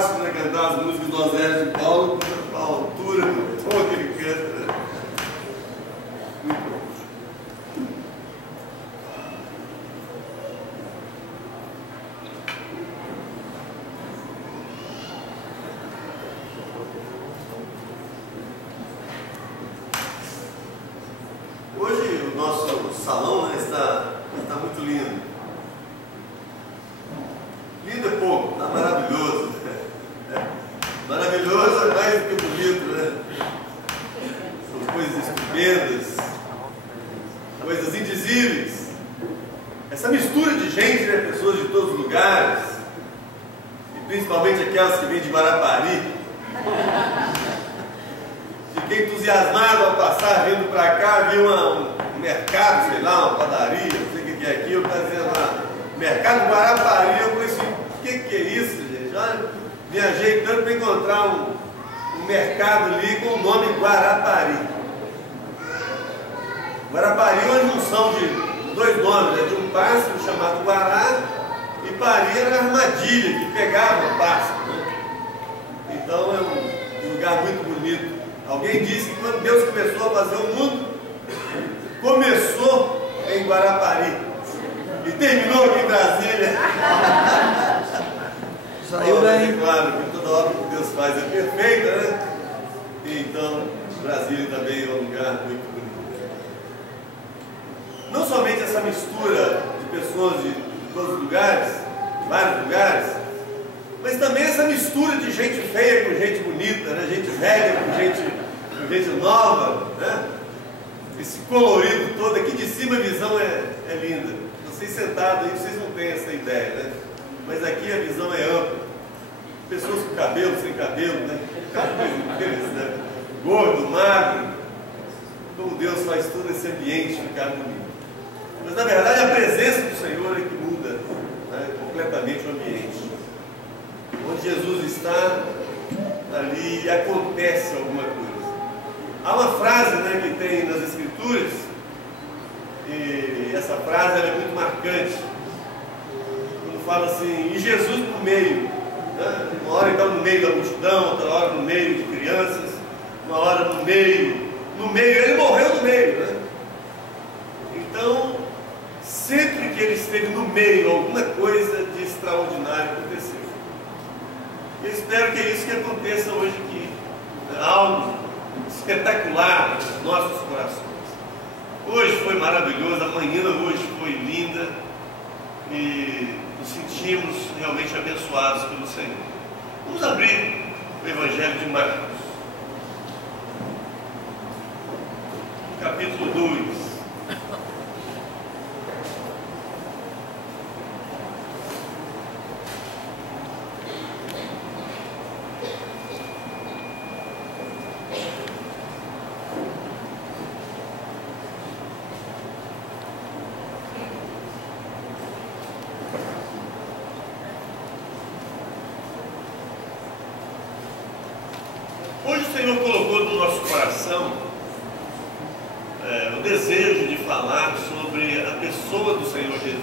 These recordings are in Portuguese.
fácil, né? Cantar as músicas do Osés de Paulo com a altura do tom que ele canta, né? Muito bom. Hoje o nosso salão, né, está muito lindo. Lindo é pouco, está maravilhoso. Maravilhoso é mais do que bonito, né? São coisas estupendas, coisas indizíveis. Essa mistura de gente, né? Pessoas de todos os lugares, e principalmente aquelas que vêm de Guarapari. Fiquei entusiasmado ao passar, vindo para cá, vi um mercado, sei lá, uma padaria, não sei o que é aquilo, está dizendo lá, mercado Guarapari. Eu falei assim, o que é isso, gente? Olha, viajei tanto para encontrar um mercado ali com o nome Guarapari. Guarapari é uma junção de dois nomes, né? De um pássaro chamado Guará, e Pari era a armadilha que pegava o pássaro, né? Então é um lugar muito bonito. Alguém disse que quando Deus começou a fazer o mundo, começou em Guarapari e terminou aqui em Brasília. Saiu bem. Claro que toda obra que Deus faz é perfeita, né? E então Brasília também é um lugar muito bonito. Não somente essa mistura de pessoas de todos os lugares, vários lugares, mas também essa mistura de gente feia com gente bonita, né? Gente velha com gente nova, né? Esse colorido todo, aqui de cima a visão é linda. Vocês sentados aí, vocês não têm essa ideia, né? Mas aqui a visão é ampla. Pessoas com cabelo, sem cabelo, né? Né? Gordo, magro. Como Deus faz todo esse ambiente ficar bonito. Mas na verdade a presença do Senhor é que muda, né, completamente o ambiente. Onde Jesus está, ali acontece alguma coisa. Há uma frase, né, que tem nas Escrituras, e essa frase ela é muito marcante, quando fala assim, e Jesus no meio, né? Uma hora então no meio da multidão, outra hora no meio de crianças, uma hora no meio, ele morreu no meio, né? Então, sempre que ele esteve no meio, alguma coisa de extraordinário aconteceu. Eu espero que é isso que aconteça hoje aqui, né? Algo espetacular nos nossos corações. Hoje foi maravilhoso, a manhã hoje foi linda e nos sentimos realmente abençoados pelo Senhor. Vamos abrir o Evangelho de Marcos, capítulo 2. Hoje o Senhor colocou no nosso coração o desejo de falar sobre a pessoa do Senhor Jesus.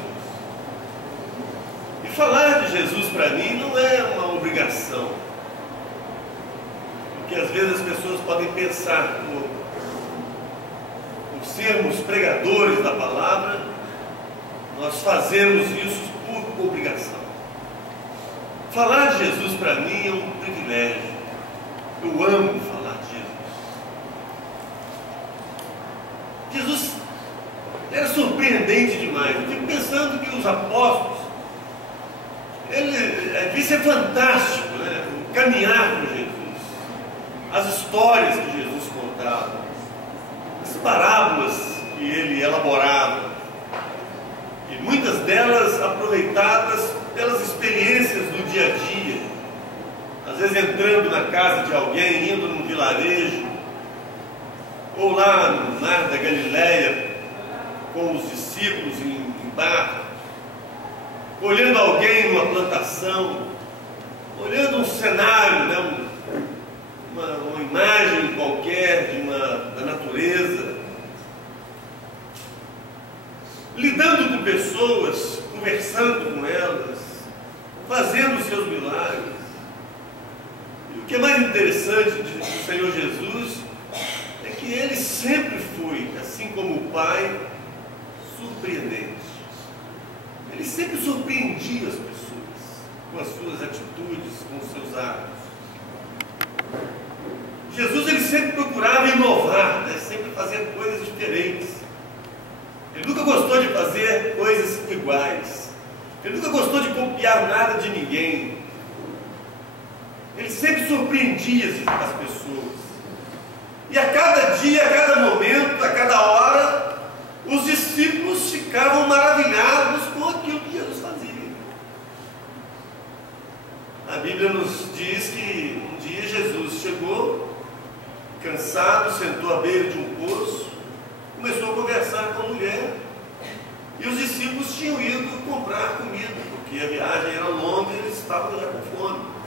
E falar de Jesus para mim não é uma obrigação, porque às vezes as pessoas podem pensar por sermos pregadores da palavra, nós fazemos isso por obrigação. Falar de Jesus para mim é um privilégio. Eu amo falar de Jesus. Jesus era surpreendente demais. Eu fico pensando que os apóstolos, devia ser fantástico, né? Caminhar com Jesus, as histórias que Jesus contava, as parábolas que ele elaborava, e muitas delas aproveitadas pelas experiências do dia a dia. Às vezes entrando na casa de alguém, indo num vilarejo, ou lá no mar da Galileia, com os discípulos em barco, olhando alguém numa plantação, olhando um cenário, né, uma imagem qualquer da natureza, lidando com pessoas, conversando com elas, fazendo os seus milagres. que é mais interessante do Senhor Jesus é que ele sempre foi, assim como o Pai, surpreendente. Ele sempre surpreendia as pessoas com as suas atitudes, com os seus atos. Jesus ele sempre procurava inovar, né? Sempre fazer coisas diferentes. Ele nunca gostou de fazer coisas iguais. Ele nunca gostou de copiar nada de ninguém. Ele sempre surpreendia as pessoas. E a cada dia, a cada momento, a cada hora, os discípulos ficavam maravilhados com aquilo que Jesus fazia. A Bíblia nos diz que um dia Jesus chegou, cansado, sentou à beira de um poço, começou a conversar com a mulher, e os discípulos tinham ido comprar comida, porque a viagem era longa e eles estavam já com fome.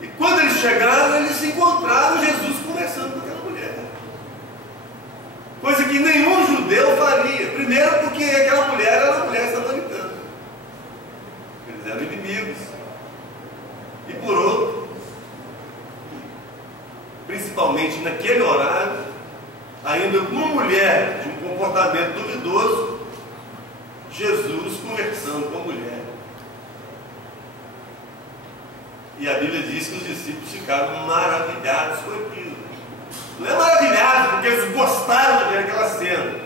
E quando eles chegaram, eles encontraram Jesus conversando com aquela mulher. Coisa que nenhum judeu faria. Primeiro porque aquela mulher era uma mulher samaritana. Eles eram inimigos. E por outro, principalmente naquele horário, ainda uma mulher de um comportamento duvidoso, Jesus conversando com a mulher. E a Bíblia diz que os discípulos ficaram maravilhados com aquilo. Não é maravilhados porque eles gostaram de ver aquela cena.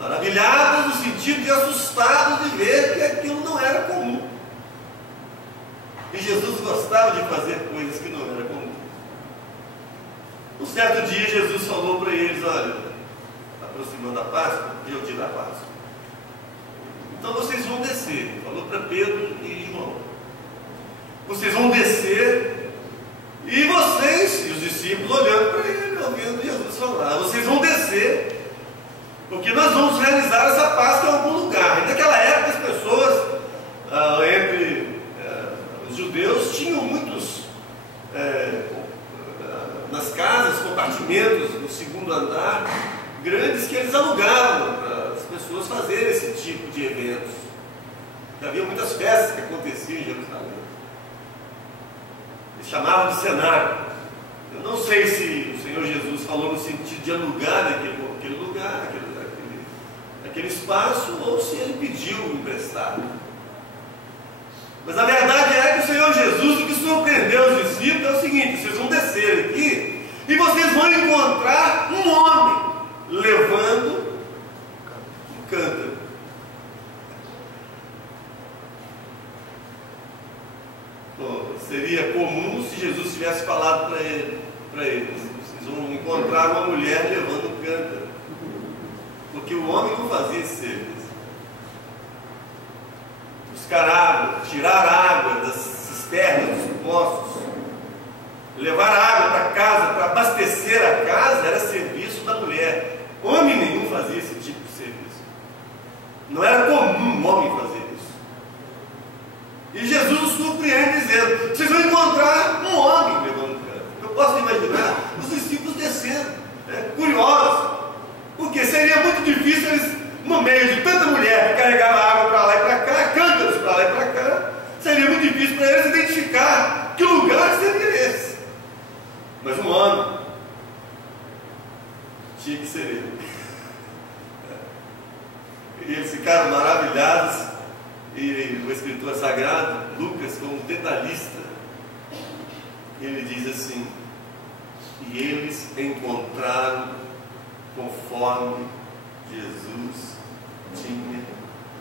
Maravilhados no sentido de assustados de ver que aquilo não era comum. E Jesus gostava de fazer coisas que não eram comuns. Um certo dia Jesus falou para eles: olha, aproximando a Páscoa, e o dia da Páscoa. Então vocês vão descer. Falou para Pedro e João. Vocês vão descer, e vocês, e os discípulos olhando para ele, ouvindo Jesus falar, vocês vão descer, porque nós vamos realizar essa Páscoa em algum lugar. E naquela época as pessoas, entre os judeus, tinham muitos, nas casas, compartimentos no segundo andar, grandes que eles alugavam para as pessoas fazerem esse tipo de eventos. Havia muitas festas que aconteciam em Jerusalém. Chamavam de cenário. Eu não sei se o Senhor Jesus falou no sentido de alugar aquele lugar, aquele espaço, ou se ele pediu emprestado. Mas a verdade é que o Senhor Jesus, o que surpreendeu os discípulos é o seguinte: vocês vão descer aqui e vocês vão encontrar um homem levando um cântaro. Seria comum se Jesus tivesse falado para eles: vocês vão encontrar uma mulher levando um cântaro, porque o homem não fazia esse serviço. Buscar água, tirar água das cisternas, dos poços, levar água para casa, para abastecer a casa, era serviço da mulher. Homem nenhum fazia esse tipo de serviço. Não era comum um homem fazer isso. E Jesus os surpreende dizendo: vocês vão encontrar um homem levando cântaro. Eu posso imaginar os discípulos descendo, curiosos, porque seria muito difícil eles, no meio de tanta mulher que carregava água para lá e para cá, cântaros para lá e para cá, seria muito difícil para eles identificar que lugar seria esse. Mas um homem tinha que ser ele. E eles ficaram maravilhados. E o escritor sagrado, Lucas, como detalhista, ele diz assim: e eles encontraram conforme Jesus tinha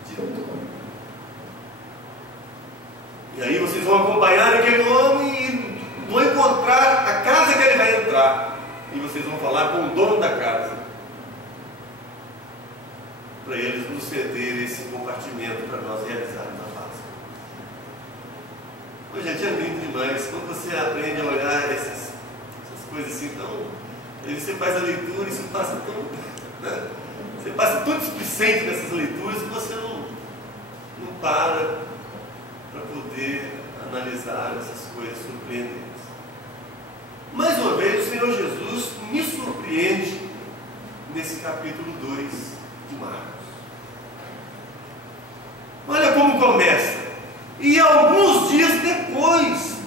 dito. E aí vocês vão acompanhar aquele homem e vão encontrar a casa que ele vai entrar. E vocês vão falar com o dono da casa, para eles nos ceder esse compartimento para nós realizarmos a Páscoa. Pois, gente, é lindo demais. Quando você aprende a olhar essas coisas assim, então, aí você faz a leitura e isso passa tão, né? Você passa tão displicente nessas leituras que você não para poder analisar essas coisas surpreendentes. Mais uma vez, o Senhor Jesus me surpreende nesse capítulo 2 de Marcos. Olha como começa. E alguns dias depois,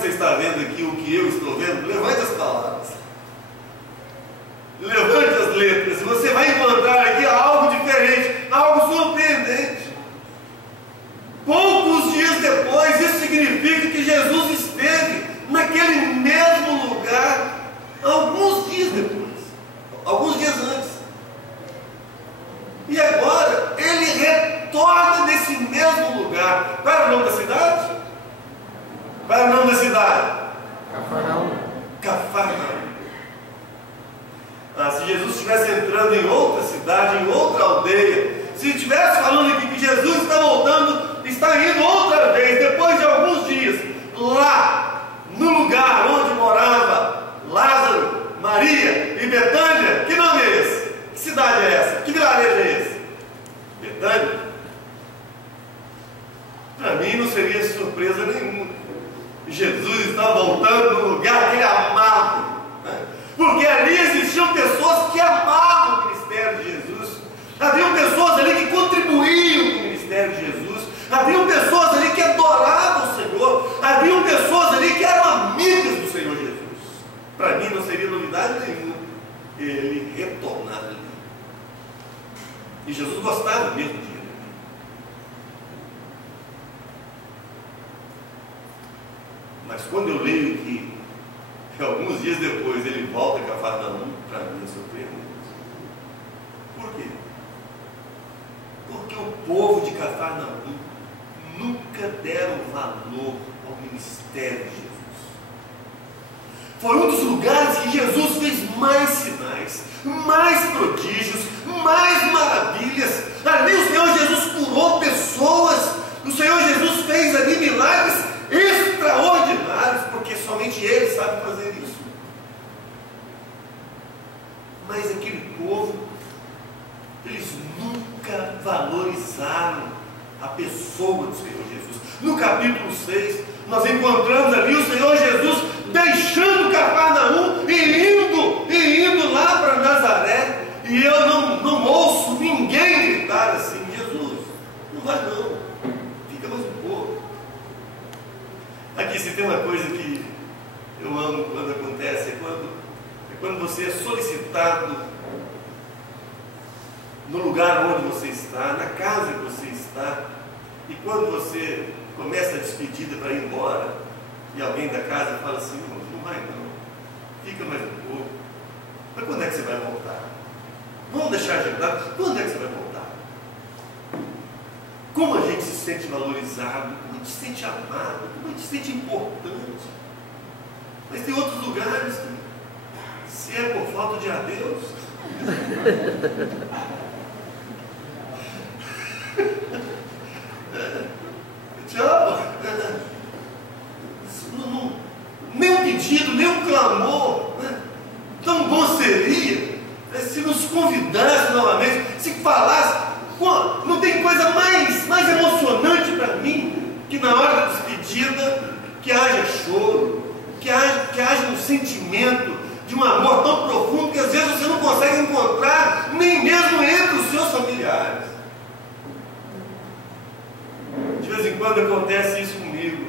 você está vendo aqui o que eu estou vendo, levante as palavras. Levante as letras. Você vai encontrar aqui algo diferente, algo surpreendente. Poucos dias depois, isso significa que Jesus esteve naquele mesmo lugar alguns dias depois, alguns dias antes. E agora ele retorna nesse mesmo lugar. Qual era o nome da cidade? Qual era o nome da cidade? Cafarnaum. Cafarnaum. Se Jesus estivesse entrando em outra cidade, em outra aldeia, se estivesse falando aqui que Jesus está voltando, está indo outra vez, depois de alguns dias, lá no lugar onde morava Lázaro, Maria e Betânia, que nome é esse? Que cidade é essa? Que vilarejo é esse? Betânia. Para mim não seria surpresa nenhuma. Jesus está voltando no lugar que ele amava, né? Porque ali existiam pessoas que amavam o ministério de Jesus. Haviam pessoas ali que contribuíam com o ministério de Jesus. Haviam pessoas ali que adoravam o Senhor. Haviam pessoas ali que eram amigas do Senhor Jesus. Para mim não seria novidade nenhuma ele retornar ali. E Jesus gostava mesmo de ir. Mas quando eu leio que alguns dias depois ele volta a Cafarnaum, para mim é surpreendente. Por quê? Porque o povo de Cafarnaum nunca deram valor ao ministério de Jesus. Foi um dos lugares que Jesus fez mais sinais, mais prodígios, mais maravilhas. Ali o Senhor Jesus curou pessoas, o Senhor Jesus fez ali milagres extraordinários, porque somente Ele sabe fazer isso. Mas aquele povo, eles nunca valorizaram a pessoa do Senhor Jesus. No capítulo 6, nós encontramos ali o Senhor Jesus deixando Cafarnaum e indo lá para Nazaré. E eu não ouço ninguém gritar assim: Jesus, não vai não, fica mais um pouco. Aqui se tem uma coisa que eu amo quando acontece, é quando você é solicitado no lugar onde você está, na casa que você está, e quando você começa a despedida para ir embora, e alguém da casa fala assim: não vai não, fica mais um pouco. Mas quando é que você vai voltar? Vamos deixar agendado, quando é que você vai voltar? Como a gente se sente valorizado, como a gente se sente amado, como a gente se sente importante. Mas tem outros lugares que, se é por falta de adeus, tchau. Nem um pedido, nem um clamor, né? Tão bom seria, né, se nos convidasse novamente, se falasse. Não tem coisa mais emocionante para mim que na hora da despedida que haja choro, que haja um sentimento de um amor tão profundo que às vezes você não consegue encontrar nem mesmo entre os seus familiares. De vez em quando acontece isso comigo.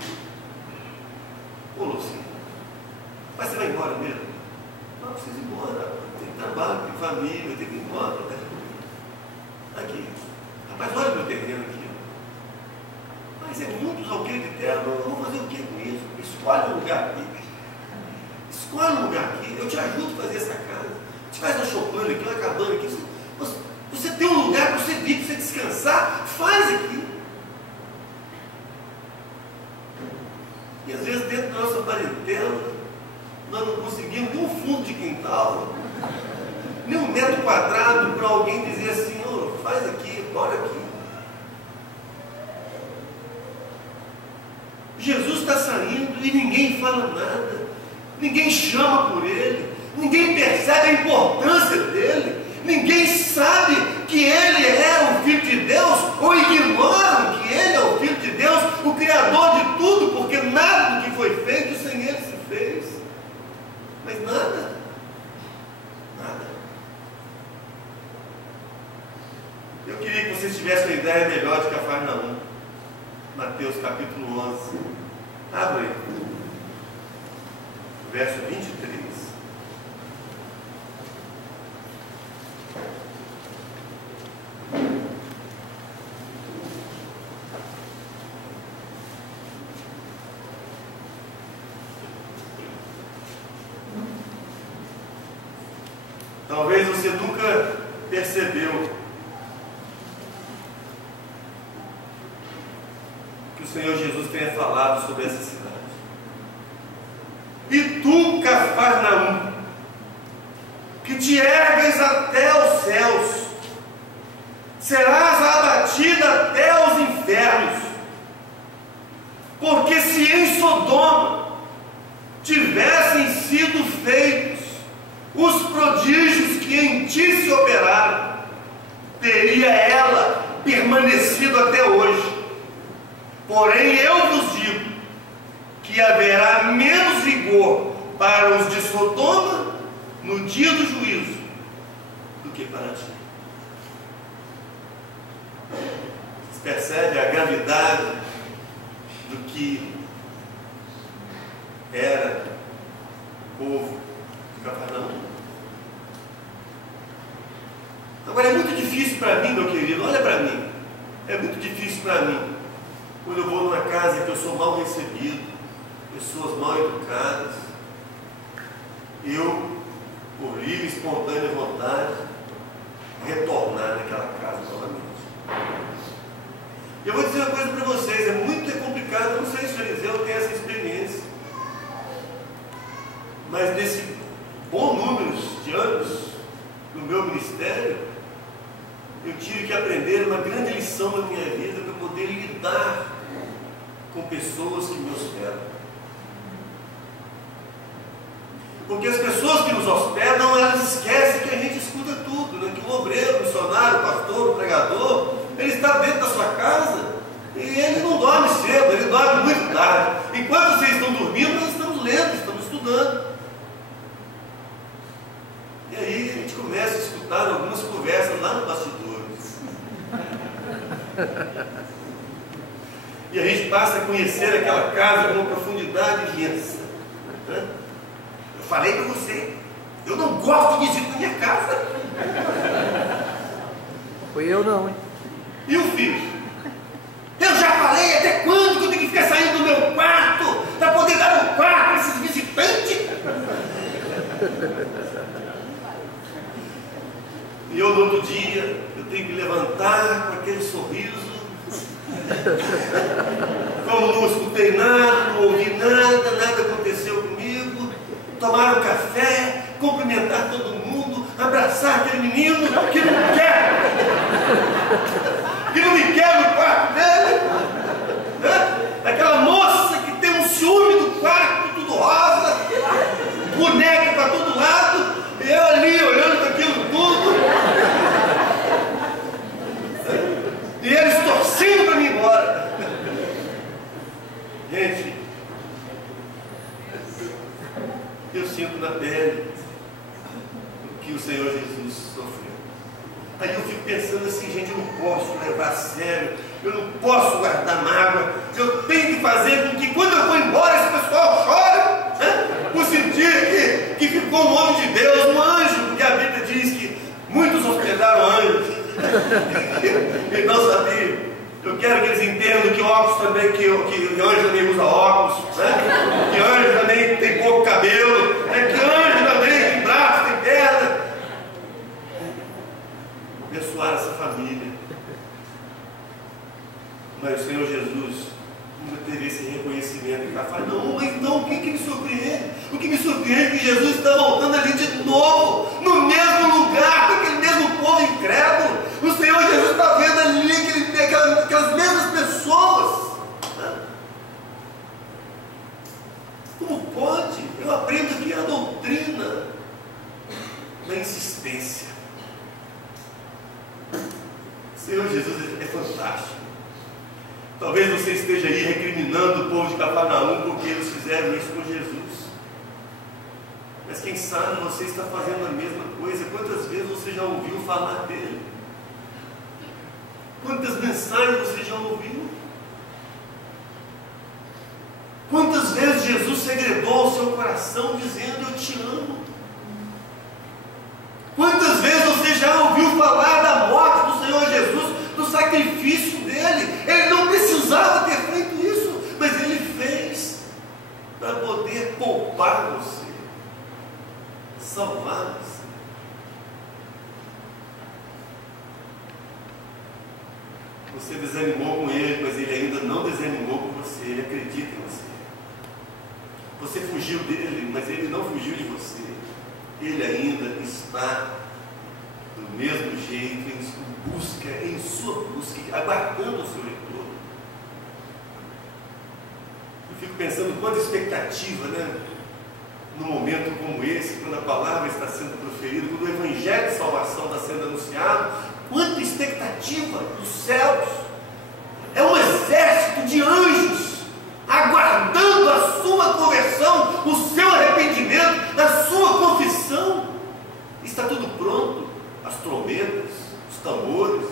Ô Luciano, mas você vai embora mesmo? Não precisa ir embora, tem trabalho, tem família, tem que ir embora. Aqui, rapaz, olha meu terreno aqui. Mas é muitos alqueires de terra, eu vou fazer o que com isso? Escolhe um lugar aqui. Escolhe um lugar aqui, eu te ajudo a fazer essa casa. Você faz uma choupana aqui, uma cabana aqui. Você tem um lugar para você vir, para você descansar, faz aqui. E às vezes dentro da nossa parentela, nós não conseguimos nem um fundo de quintal, nem um metro quadrado para alguém dizer assim: oh, faz aqui, bora aqui. Jesus está saindo e ninguém fala nada, ninguém chama por ele, ninguém percebe a importância dele, ninguém sabe que ele é o Filho de Deus, ou ignoram que ele é o Filho de Deus, o Criador de tudo, porque nada do que foi feito sem ele se fez. Mas nada. Eu queria que vocês tivessem uma ideia melhor de Cafarnaum. Mateus capítulo 11. Abre aí. verso 23. Talvez você nunca percebeu que o Senhor Jesus tenha falado sobre essa cidade. E tu, Cafarnaum, que te ergues até os céus, serás abatida até os infernos. Porque se em Sodoma tivessem sido feitos os prodígios que em ti se operaram, teria ela permanecido até hoje. Porém eu vos digo que haverá menos rigor para os de Sodoma no dia do juízo do que para ti. Você percebe a gravidade do que era o povo de Cafarnaum? Agora é muito difícil para mim, meu querido, olha para mim, é muito difícil para mim, quando eu vou numa casa que eu sou mal recebido, pessoas mal educadas, eu, por livre e espontânea vontade, retornar naquela casa novamente. E eu vou dizer uma coisa para vocês, é muito complicado, eu não sei se o Eliseu tem essa experiência, mas nesse bom número de anos no meu ministério, eu tive que aprender uma grande lição na minha vida para poder lidar com pessoas que me hospedam. Porque as pessoas que nos hospedam, elas esquecem que a gente escuta tudo, né? Que o obreiro, o missionário, o pastor, o pregador, ele está dentro da sua casa e ele não dorme cedo, ele dorme muito tarde. Enquanto vocês estão dormindo, nós estamos lendo, estamos estudando. E aí a gente começa a escutar algumas conversas lá no bastidores. E a gente passa a conhecer aquela casa com uma profundidade imensa. Eu falei para você, eu não gosto de visita na minha casa. Foi eu não, hein? E o filho? Eu já falei, até quando que eu tenho que ficar saindo do meu quarto para poder dar um quarto para esses visitantes? E eu no outro dia, eu tenho que levantar com aquele sorriso, como não escutei nada, não ouvi nada, nada aconteceu comigo, tomar um café, cumprimentar todo mundo, abraçar aquele menino que não quer, que não me quer no quarto dele, né? Aquela moça que tem um ciúme do quarto, tudo rosa, boneca para todo lado, e eu ali olhando para aquilo tudo, e eles torcendo para mim ir embora. Gente, eu sinto na pele o que o Senhor Jesus sofreu. Aí eu fico pensando assim, gente, eu não posso levar a sério, eu não posso guardar mágoa, eu tenho que fazer com que quando eu for embora esse pessoal chore, né? Por sentir que ficou um homem de Deus, um anjo, porque a Bíblia diz que muitos hospedaram anjos e não sabiam. Eu quero que eles entendam que óculos também, que anjo também usa óculos, né? Que anjo também tem pouco cabelo, né? Que anjo também tem braço, tem perna. Abençoar essa família. Mas o Senhor Jesus nunca teve esse reconhecimento. Ele fala, não, mas então o que me surpreende? O que me surpreende é que Jesus está voltando ali de novo, no mesmo lugar, com aquele mesmo povo incrédulo. O Senhor Jesus está vendo ali aquelas mesmas pessoas. Como pode? Eu aprendo aqui a doutrina da insistência. O Senhor Jesus é fantástico. Talvez você esteja aí recriminando o povo de Cafarnaum porque eles fizeram isso com Jesus. Mas quem sabe você está fazendo a mesma coisa. Quantas vezes você já ouviu falar dele? Quantas mensagens você já ouviu? Quantas vezes Jesus segredou o seu coração dizendo: eu te amo? Quantas vezes você já ouviu falar da morte do Senhor Jesus, do sacrifício dele? Ele não precisava ter feito isso, mas ele fez para poder poupar você, salvar você. Você desanimou com ele, mas ele ainda não desanimou com você. Ele acredita em você. Você fugiu dele, mas ele não fugiu de você. Ele ainda está do mesmo jeito, em sua busca, aguardando o seu retorno. Eu fico pensando quanta expectativa, né? Num momento como esse, quando a palavra está sendo proferida, quando o evangelho de salvação está sendo anunciado, quanta expectativa dos céus! É um exército de anjos aguardando a sua conversão, o seu arrependimento, a sua confissão. Está tudo pronto: as trombetas, os tambores,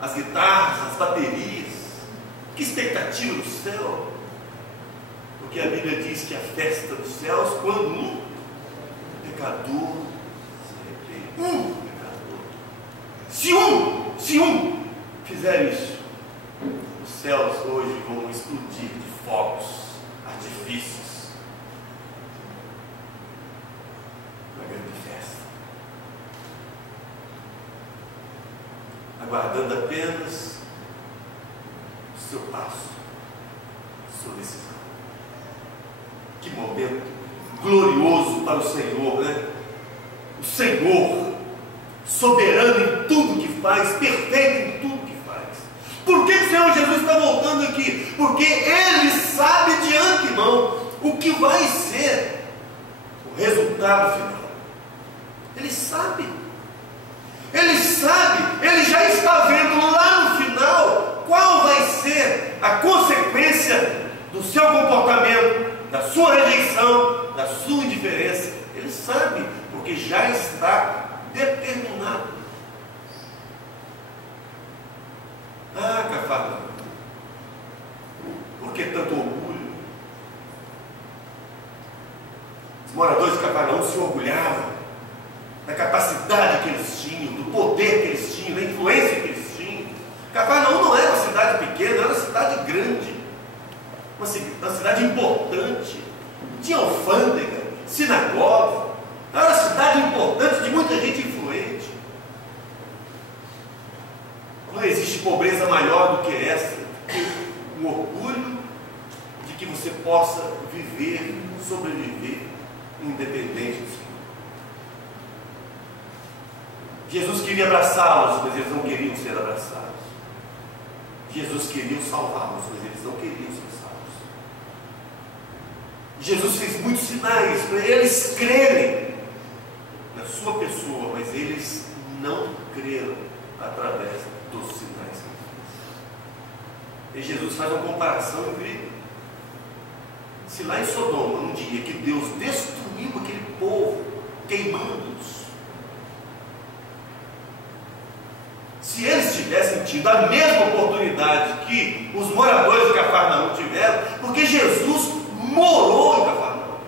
as guitarras, as baterias. Que expectativa do céu! Porque a Bíblia diz que a festa dos céus, quando um pecador se arrepende, pecador. Se um fizer isso, os céus hoje vão explodir de fogos, artifícios, uma grande festa, aguardando apenas o seu passo, sua decisão. Que momento glorioso para o Senhor, né? O Senhor, soberano em tudo que faz, perfeito em tudo que faz. Por que o Senhor Jesus está voltando aqui? Porque Ele sabe de antemão o que vai ser o resultado final. Ele sabe. Ele sabe, Ele já está vendo lá no final qual vai ser a consequência do seu comportamento, da sua rejeição, da sua indiferença. Ele sabe, porque já está determinado. Ah, Cafarnaum, por que tanto orgulho? Os moradores de Cafarnaum se orgulhavam da capacidade que eles tinham, do poder que eles tinham, da influência que eles tinham. Cafarnaum não era uma cidade pequena, era uma cidade grande, uma cidade importante. Tinha alfândega, sinagoga, era uma cidade importante, de muita gente influente. Não existe pobreza maior do que essa, o orgulho de que você possa viver, sobreviver, independente do Senhor. Jesus queria abraçá-los, mas eles não queriam ser abraçados. Jesus queria salvá-los, mas eles não queriam ser salvos. Jesus fez muitos sinais para eles crerem na sua pessoa, mas eles não creram através dos sinais que ele fez. E Jesus faz uma comparação incrível. Se lá em Sodoma, um dia que Deus destruiu aquele povo, queimando-os, se eles tivessem tido a mesma oportunidade que os moradores de Cafarnaum tiveram, porque Jesus morou em Cafarnaum.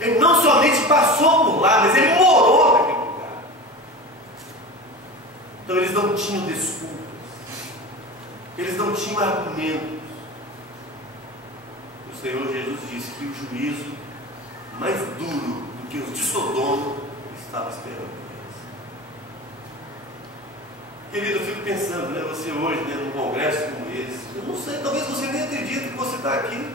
Ele não somente passou por lá, mas ele morou naquele lugar. Então eles não tinham desculpas, eles não tinham argumentos. O Senhor Jesus disse que o juízo mais duro do que os de Sodoma estava esperando. Querido, eu fico pensando, né, você hoje, né, num congresso como esse, eu não sei, talvez você nem acredite que você está aqui.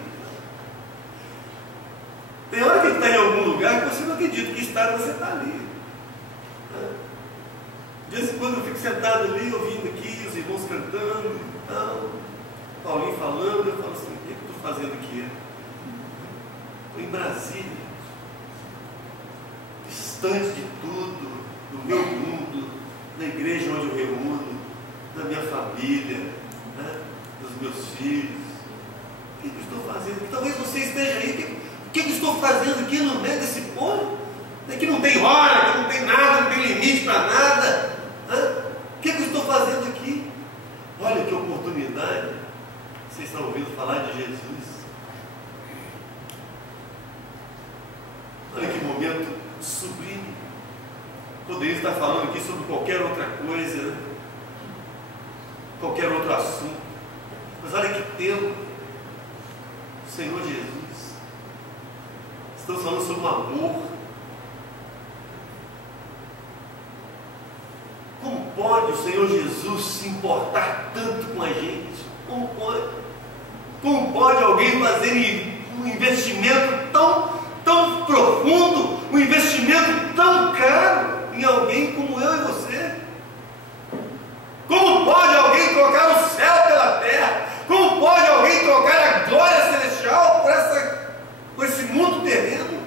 Tem hora que está em algum lugar que você não acredita que está, você está ali. De vez em quando eu fico sentado ali, ouvindo aqui, os irmãos cantando, então, Paulinho falando, eu falo assim: o que eu estou fazendo aqui? Estou em Brasília, distante de tudo, do meu mundo, da igreja onde eu reúno, da minha família, né, dos meus filhos. O que eu estou fazendo? Talvez você esteja aí. O que eu estou fazendo aqui no meio desse povo? Que não tem hora, que não tem nada, não tem limite para nada. O que eu estou fazendo aqui? Olha que oportunidade. Vocês estão ouvindo falar de Jesus? Olha que momento sublime. Poderia estar falando aqui sobre qualquer outra coisa, né? Qualquer outro assunto. Mas olha que tempo. O Senhor Jesus. Estamos falando sobre um amor. Como pode o Senhor Jesus se importar tanto com a gente? Como pode? Como pode alguém fazer um investimento tão profundo, um investimento tão caro em alguém como eu e você? Como pode alguém trocar o céu pela terra? Como pode alguém trocar a glória celestial por esse mundo terreno?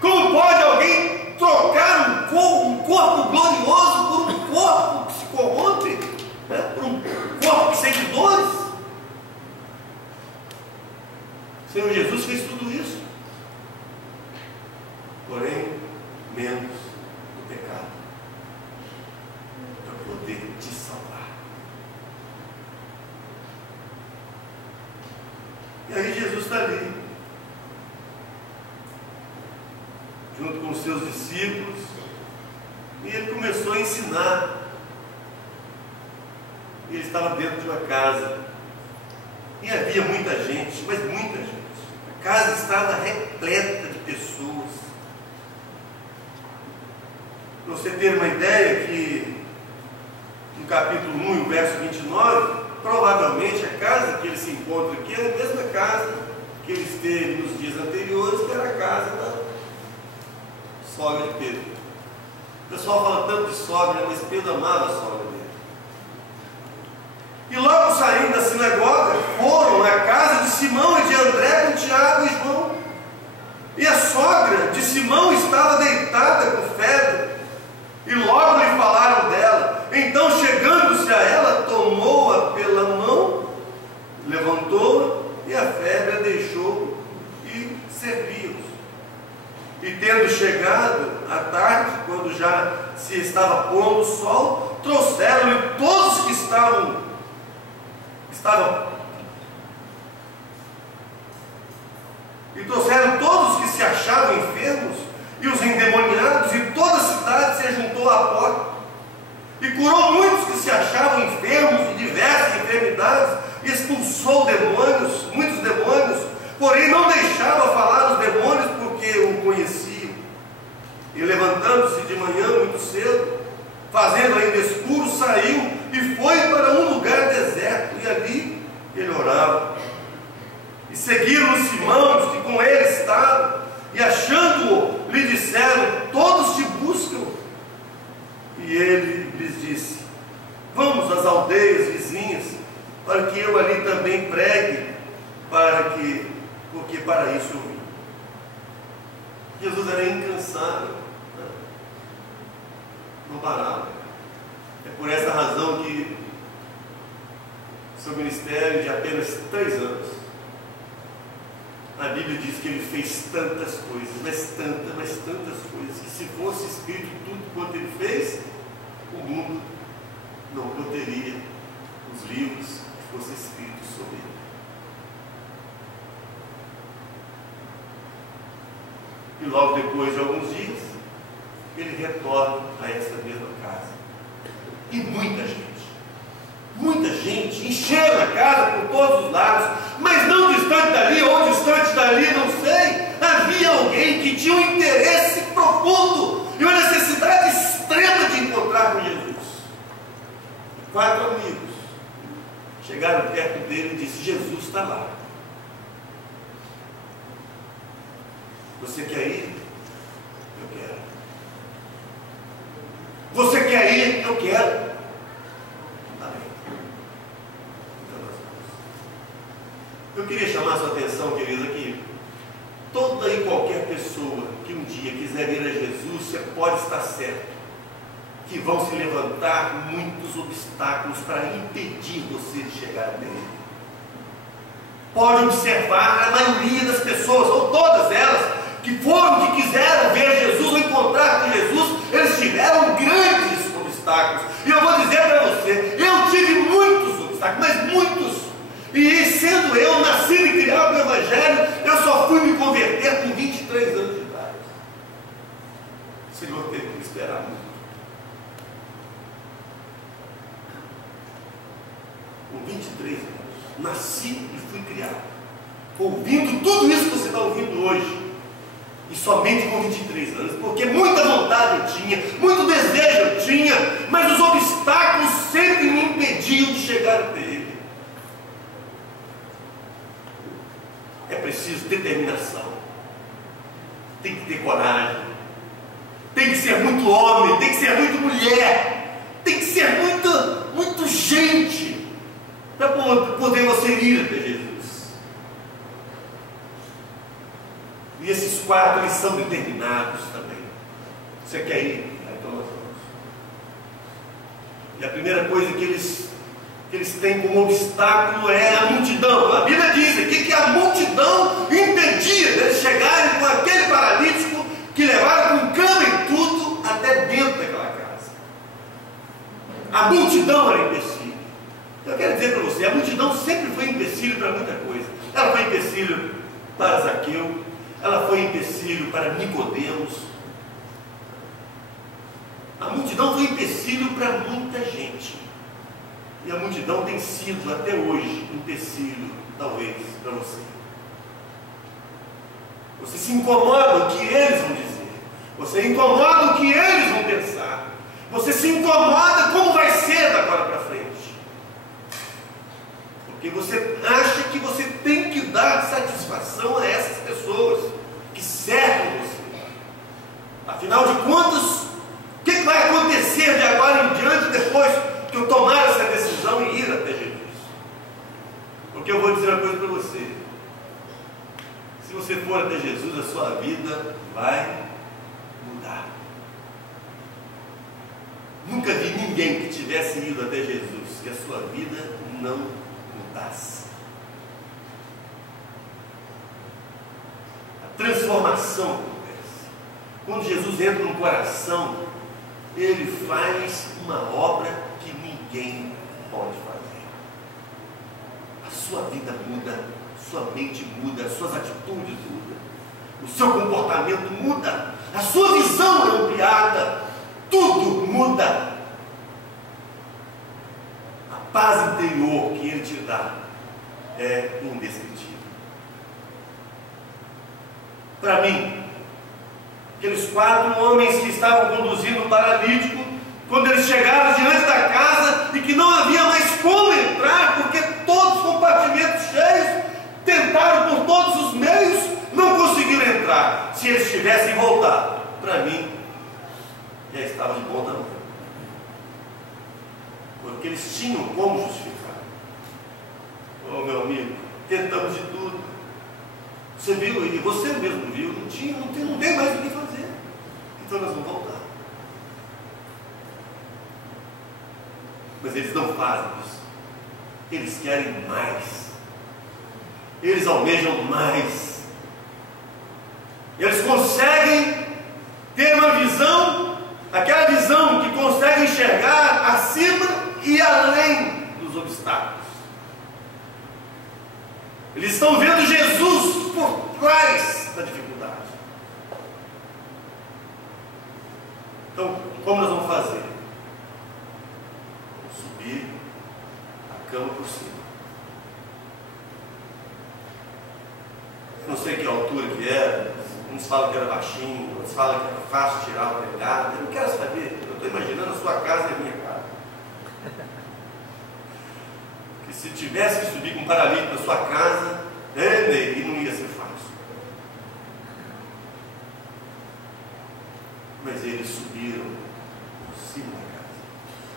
Como pode alguém trocar um corpo glorioso por um corpo que se corrompe, né? Por um corpo que sente dores? O Senhor Jesus fez tudo isso, porém menos o pecado, para poder te salvar. E aí Jesus está ali, junto com os seus discípulos, e ele começou a ensinar. Ele estava dentro de uma casa, e havia muita gente, mas muita gente. A casa estava repleta de pessoas. Para você ter uma ideia, que no capítulo 1, verso 29, provavelmente a casa que ele se encontra aqui é a mesma casa que ele esteve nos dias anteriores, que era a casa da sogra de Pedro. O pessoal fala tanto de sogra, mas Pedro amava a sogra dele. E logo saindo da sinagoga, foram à casa de Simão e de André com Tiago e João. E a sogra de Simão estava deitada com febre, e logo lhe falaram dela. Então, chegando-se a ela, tomou-a pela mão, levantou-a, e a febre a deixou, e serviu-os. E tendo chegado à tarde, quando já se estava pondo o sol, trouxeram-lhe todos que estavam e trouxeram todos que se achavam enfermos e os endemoniados, e toda a cidade se ajuntou à porta, e curou muitos que se achavam enfermos de diversas enfermidades, e expulsou demônios, muitos demônios, porém não deixava falar os demônios, porque o conheciam. E levantando-se de manhã muito cedo, fazendo ainda escuro, saiu e foi para um lugar deserto, e ali ele orava. E seguiram os irmãos que com ele estavam, e achando-o, lhe disseram: todos te buscam. E ele lhes disse: vamos às aldeias vizinhas, para que eu ali também pregue, porque para isso eu vim. Jesus era incansável, né? Não parava. É por essa razão que seu ministério de apenas 3 anos, a Bíblia diz que ele fez tantas coisas, mas tantas coisas, que se fosse escrito tudo quanto ele fez, o mundo não conteria os livros que fossem escritos sobre ele. E logo depois de alguns dias, ele retorna a essa mesma casa. E muita gente encheu a casa por todos os lados, mas não distante dali ou distante dali, não sei, havia alguém que tinha um interesse profundo e uma necessidade extrema de encontrar com Jesus. 4 amigos chegaram perto dele e disseram: Jesus está lá. Você quer ir? Eu quero. Você quer ir? Eu quero. Tá bem. Então nós vamos. Eu queria chamar a sua atenção, querida, que toda e qualquer pessoa que um dia quiser ir a Jesus, você pode estar certo que vão se levantar muitos obstáculos para impedir você de chegar até ele. Pode observar a maioria das pessoas, ou todas elas, que foram, que quiseram ver Jesus ou encontrar com Jesus, eles tiveram grandes obstáculos. E eu vou dizer para você, eu tive muitos obstáculos, mas muitos. E sendo eu nascido e criado no Evangelho, eu só fui me converter com 23 anos de idade. O Senhor teve que esperar muito. Com 23 anos, nasci e fui criado, ouvindo tudo isso que você está ouvindo hoje, e somente com 23 anos, porque muita vontade eu tinha, muito desejo eu tinha, mas os obstáculos sempre me impediam de chegar até Ele. É preciso determinação, tem que ter coragem, tem que ser muito homem, tem que ser muito mulher, tem que ser muito gente, para poder você ir até Jesus. E esses 4, eles são determinados também. Você quer ir? Então nós vamos. E a primeira coisa que eles têm como obstáculo é a multidão. A Bíblia diz aqui que a multidão impedia deles chegarem com aquele paralítico que levaram com cama e tudo até dentro daquela casa. A multidão era empecilho. Eu quero dizer para você, a multidão sempre foi empecilho para muita coisa. Ela foi empecilho para Zaqueu, ela foi empecilho para Nicodemos. A multidão foi empecilho para muita gente. E a multidão tem sido até hoje empecilho, talvez, para você. Você se incomoda o que eles vão dizer. Você incomoda o que eles vão pensar. Você se incomoda como vai ser da agora para frente. Porque você acha que você tem que dar satisfação a essas pessoas que cercam você. Afinal de contas, o que vai acontecer de agora em diante depois que eu tomar essa decisão e ir até Jesus? Porque eu vou dizer uma coisa para você. Se você for até Jesus, a sua vida vai mudar. Nunca vi ninguém que tivesse ido até Jesus que a sua vida não mudasse. A transformação acontece. Quando Jesus entra no coração, Ele faz uma obra que ninguém pode fazer. A sua vida muda, sua mente muda, as suas atitudes mudam, o seu comportamento muda, a sua visão é ampliada, tudo muda. A paz interior que Ele te dá é indescritível. Para mim, aqueles 4 homens que estavam conduzindo o paralítico, quando eles chegaram diante da casa e que não havia mais como entrar, porque todos os compartimentos cheios, tentaram por todos os meios, não conseguiram entrar. Se eles tivessem voltado, para mim, já estava de bom tamanho. Porque eles tinham como justificar. Oh, meu amigo, tentamos de tudo. Você viu, e você mesmo viu, não tem mais o que fazer. Então nós vamos voltar. Mas eles não fazem isso. Eles querem mais. Eles almejam mais. Eles conseguem ter uma visão, aquela visão que consegue enxergar acima e além dos obstáculos. Eles estão vendo Jesus por trás da dificuldade. Então, como nós vamos fazer? Vamos subir a cama por cima. Não sei que altura que era, uns falam que era baixinho, outros falam que era fácil tirar o telhado. Eu não quero saber, eu estou imaginando a sua casa e a minha casa. Que se tivesse que subir com um paralítico na sua casa, e não ia ser fácil. Mas eles subiram por cima da casa.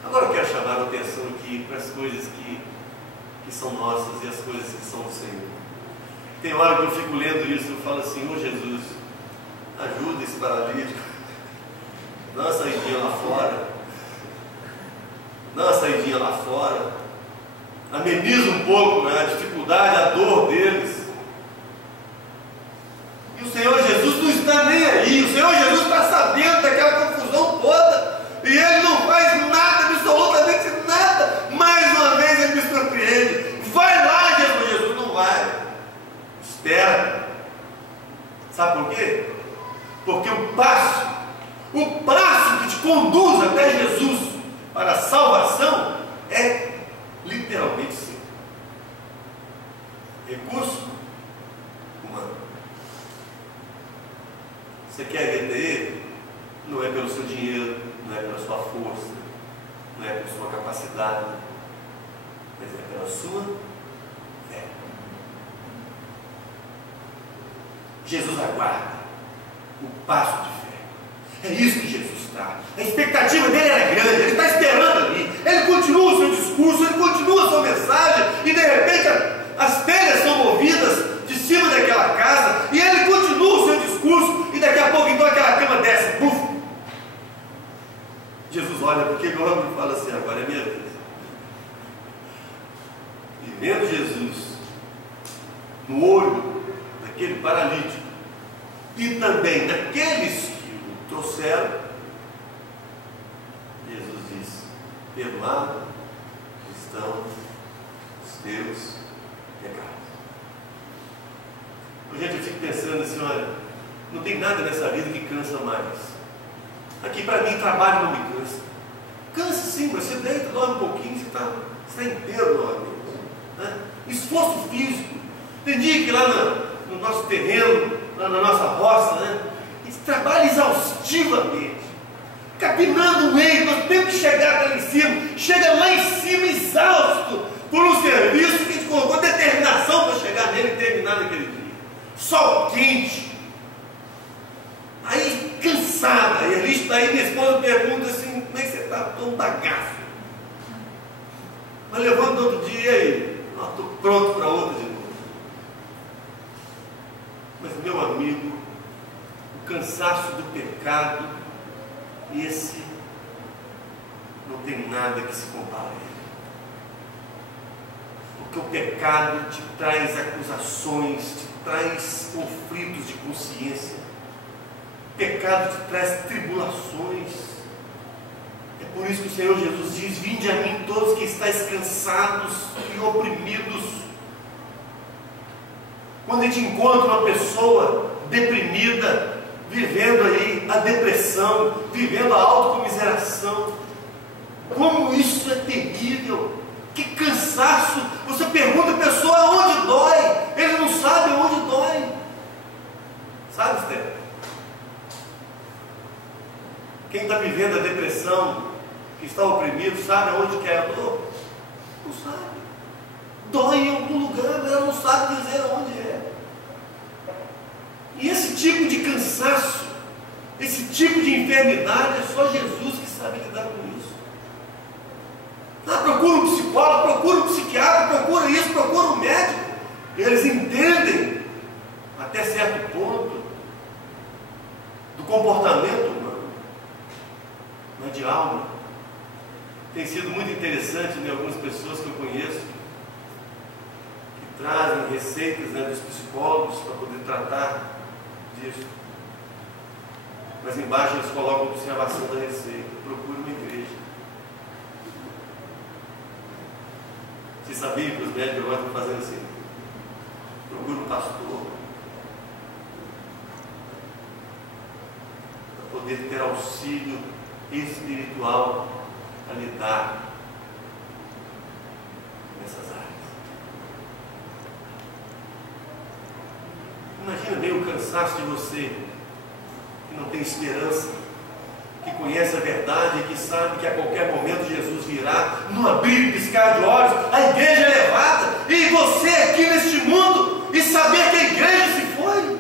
Agora eu quero chamar a atenção aqui para as coisas que são nossas e as coisas que são do Senhor. Tem hora que eu fico lendo isso e eu falo assim: ô Jesus, ajuda esse paralítico, dá uma saidinha lá fora, dá uma saidinha lá fora, ameniza um pouco, né, a dificuldade, a dor deles. E o Senhor Jesus não está nem aí. O Senhor Jesus está sabendo daquela confusão toda e Ele não faz nada, absolutamente nada. Mais uma vez Ele me surpreende. Vai lá, Jesus. Porque o passo que te conduz até Jesus para a salvação é literalmente sim. Recurso humano. Você quer agregar ele? Não é pelo seu dinheiro, não é pela sua força, não é pela sua capacidade, mas é pela sua fé. Jesus aguarda o passo de fé. É isso que Jesus traz. A expectativa dele era grande, ele está esperando ali. Ele continua o seu discurso, ele continua a sua mensagem, e de repente as telhas são movidas de cima daquela casa, e ele continua o seu discurso, e daqui a pouco então aquela cama desce, buf. Jesus olha, porque o homem fala assim: agora é minha vez. E vendo Jesus no olho daquele paralítico, e também daqueles que o trouxeram, Jesus diz: perdoado estão os teus pecados. Gente, eu fico pensando assim: olha, não tem nada nessa vida que cansa mais. Aqui para mim, trabalho não me cansa. Cansa sim, mas você deita, dorme um pouquinho, você está inteiro novamente, né? Esforço físico. Tem dia que lá no nosso terreno, na nossa roça, né, a gente trabalha exaustivamente, capinando o meio, nós temos que chegar até lá em cima, chega lá em cima exausto por um serviço que a gente colocou determinação para chegar nele e terminar naquele dia. Sol quente, aí cansada, e ali está aí minha esposa pergunta assim: como é que você está? Estou um bagaço. Mas levando outro dia e estou pronto para outra de novo. Mas, meu amigo, o cansaço do pecado, esse não tem nada que se compare a ele. Porque o pecado te traz acusações, te traz conflitos de consciência. O pecado te traz tribulações. É por isso que o Senhor Jesus diz: vinde a mim todos que estáis cansados e oprimidos. Quando a gente encontra uma pessoa deprimida, vivendo aí a depressão, vivendo a autocomiseração, como isso é terrível, que cansaço. Você pergunta a pessoa onde dói, ele não sabe onde dói. Sabe, Esther? Quem está vivendo a depressão, que está oprimido, sabe aonde que é a dor? Não sabe. Dói em algum lugar, mas ela não sabe dizer onde é. E esse tipo de cansaço, esse tipo de enfermidade, é só Jesus que sabe lidar com isso. Procura um psicólogo, procura um psiquiatra, procura isso, procura um médico. Eles entendem, até certo ponto, do comportamento humano, não é de alma. Tem sido muito interessante, né, algumas pessoas que eu conheço, que trazem receitas, né, dos psicólogos para poder tratar disso. Mas embaixo eles colocam a observação da receita: procure uma igreja. Você sabia que os médicos agora estão fazendo assim? Procure um pastor, para poder ter auxílio espiritual a lidar nessas áreas. Imagina bem o cansaço de você que não tem esperança, que conhece a verdade e que sabe que a qualquer momento Jesus virá, num abrir e piscar de olhos, a igreja é levada, e você aqui neste mundo, e saber que a igreja se foi.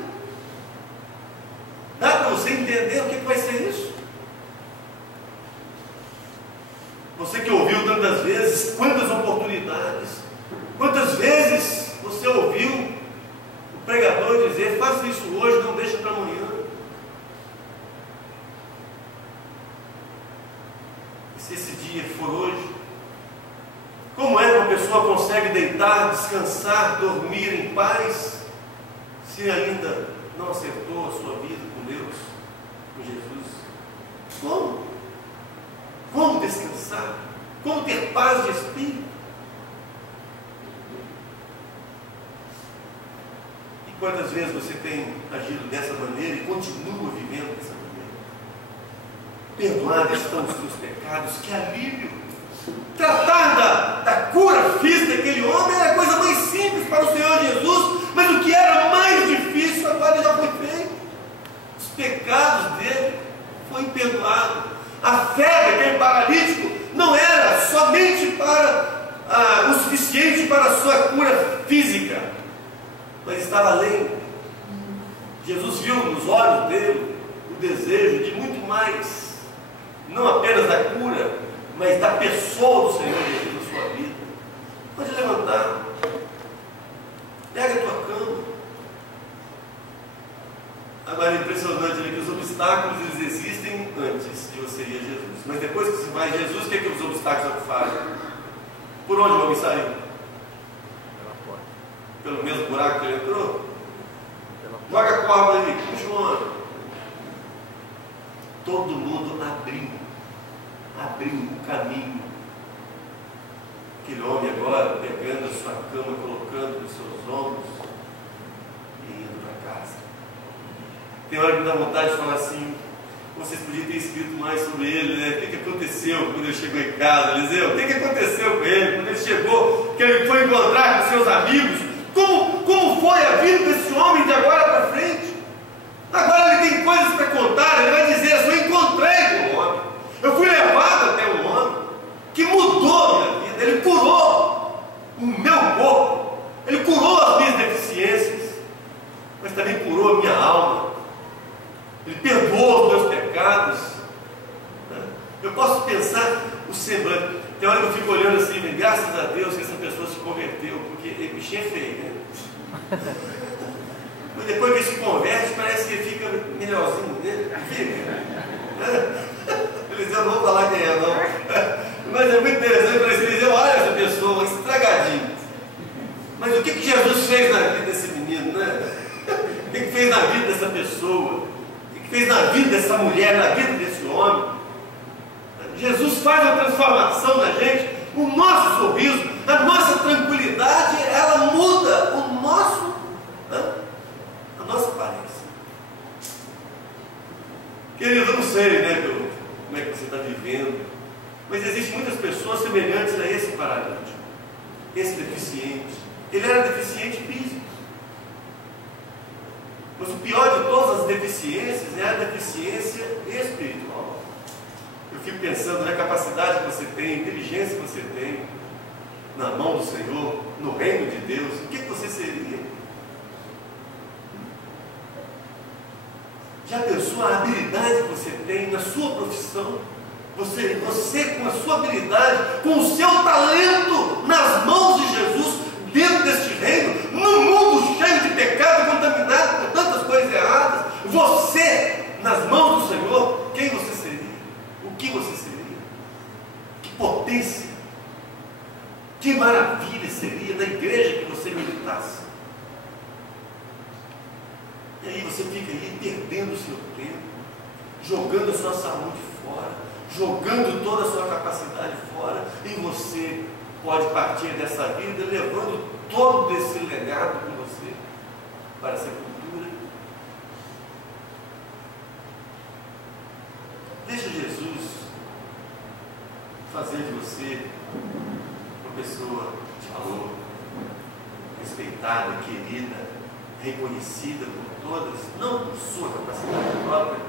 Dá para você entender o que vai ser isso? Você que ouviu tantas vezes, quantas oportunidades, quantas vezes você ouviu o pregador dizer: faça isso hoje, não deixe para amanhã. E se esse dia for hoje, como é que uma pessoa consegue deitar, descansar, dormir em paz, se ainda não acertou a sua vida com Deus, com Jesus? Como? Como descansar? Como ter paz de espírito? E Quantas vezes você tem agido dessa maneira e continua vivendo dessa maneira? Perdoados estão os teus pecados, que alívio! Tratar da cura física daquele homem era a coisa mais simples para o Senhor Jesus, mas o que era mais difícil agora já foi feito. Os pecados dele foram perdoados. A fé daquele paralítico não era somente o suficiente para a sua cura física, mas estava além. Jesus viu nos olhos dele o desejo de muito mais, não apenas da cura, mas da pessoa do Senhor Jesus na sua vida. Pode levantar, pega a tua cama. Agora é impressionante que os obstáculos eles existem antes de você ir a Jesus, mas depois que você vai a Jesus, o que os obstáculos fazem? Por onde vão sair? Pela porta. Pelo mesmo buraco que ele entrou? Joga a corda aí, puxa o homem. Todo mundo abriu o caminho. Aquele homem agora pegando a sua cama, colocando nos seus ombros e indo para casa. Tem hora que me dá vontade de falar assim: vocês podiam ter escrito mais sobre ele, né? O que aconteceu quando ele chegou em casa, Eliseu? O que aconteceu com ele quando ele chegou, que ele foi encontrar com seus amigos? Como foi a vida desse homem de agora para frente? Agora ele tem coisas para contar, ele vai dizer assim: eu encontrei com o homem, eu fui levado até um homem que mudou a minha vida, ele curou o meu corpo, ele curou as minhas deficiências, mas também curou a minha alma. Ele perdoou os meus pecados. Eu posso pensar o semblante. Tem hora que eu fico olhando assim, graças a Deus que essa pessoa se converteu, porque ele bichinho é feio, né? Mas depois que ele se converte, parece que ele fica melhorzinho, né? Eliseu, não vou falar quem é, não. Mas é muito interessante para Eliseu, olha essa pessoa, estragadinho. Mas o que Jesus fez na vida desse menino, né? O que fez na vida dessa pessoa? Fez na vida dessa mulher, na vida desse homem. Jesus faz uma transformação na gente. O nosso sorriso, a nossa tranquilidade, ela muda a nossa aparência. Querido, eu não sei, né, como é que você está vivendo, mas existem muitas pessoas semelhantes a esse paralítico, esse deficiente. Ele era deficiente físico. Mas o pior de todas as deficiências é a deficiência espiritual. Eu fico pensando na capacidade que você tem, a inteligência que você tem, na mão do Senhor, no reino de Deus. O que você seria? Já pensou a habilidade que você tem na sua profissão? Você com a sua habilidade, com o seu talento nas mãos de Jesus, dentro deste reino, num mundo cheio de pecado, contaminado por tantas coisas erradas, você, nas mãos do Senhor, quem você seria? O que você seria? Que potência, que maravilha seria na igreja que você militasse. E aí você fica aí perdendo o seu tempo, jogando a sua saúde fora, jogando toda a sua capacidade fora, e você pode partir dessa vida levando todo esse legado com você para a sepultura. Deixa Jesus fazer de você uma pessoa de valor, respeitada, querida, reconhecida por todas, não por sua capacidade própria,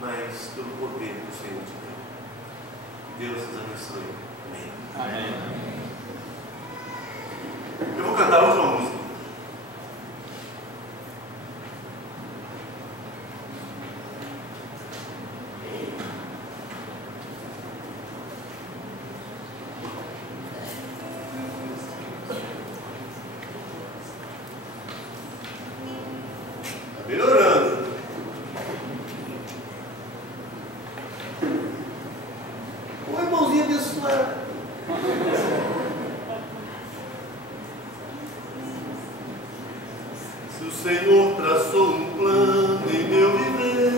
mas pelo poder do Senhor de Deus. Deus nos abençoe. Amém. Amém. Eu vou cantar a última música. Está melhorando. Ô irmãozinho abençoado. Se o Senhor traçou um plano em meu viver,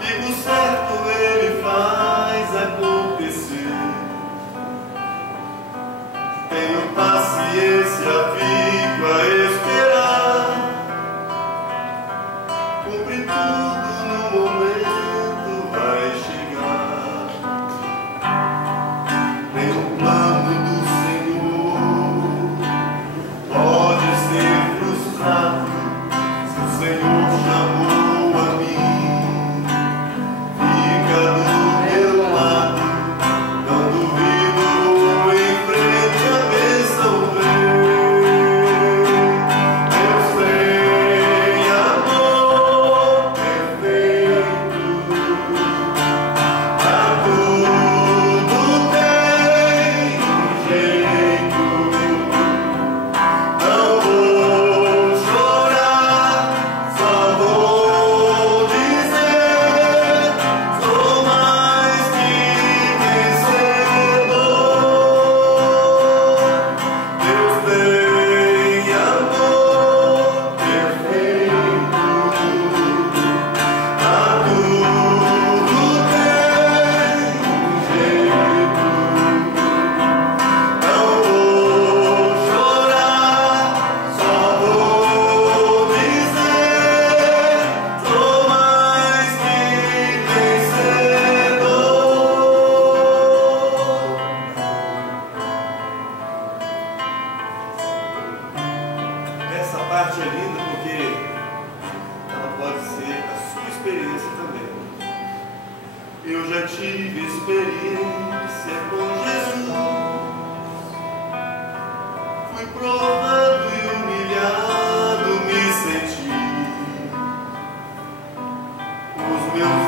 digo certo, Ele faz acontecer. Tenho paciência, fico a experiência com Jesus, fui provado e humilhado, me senti, os meus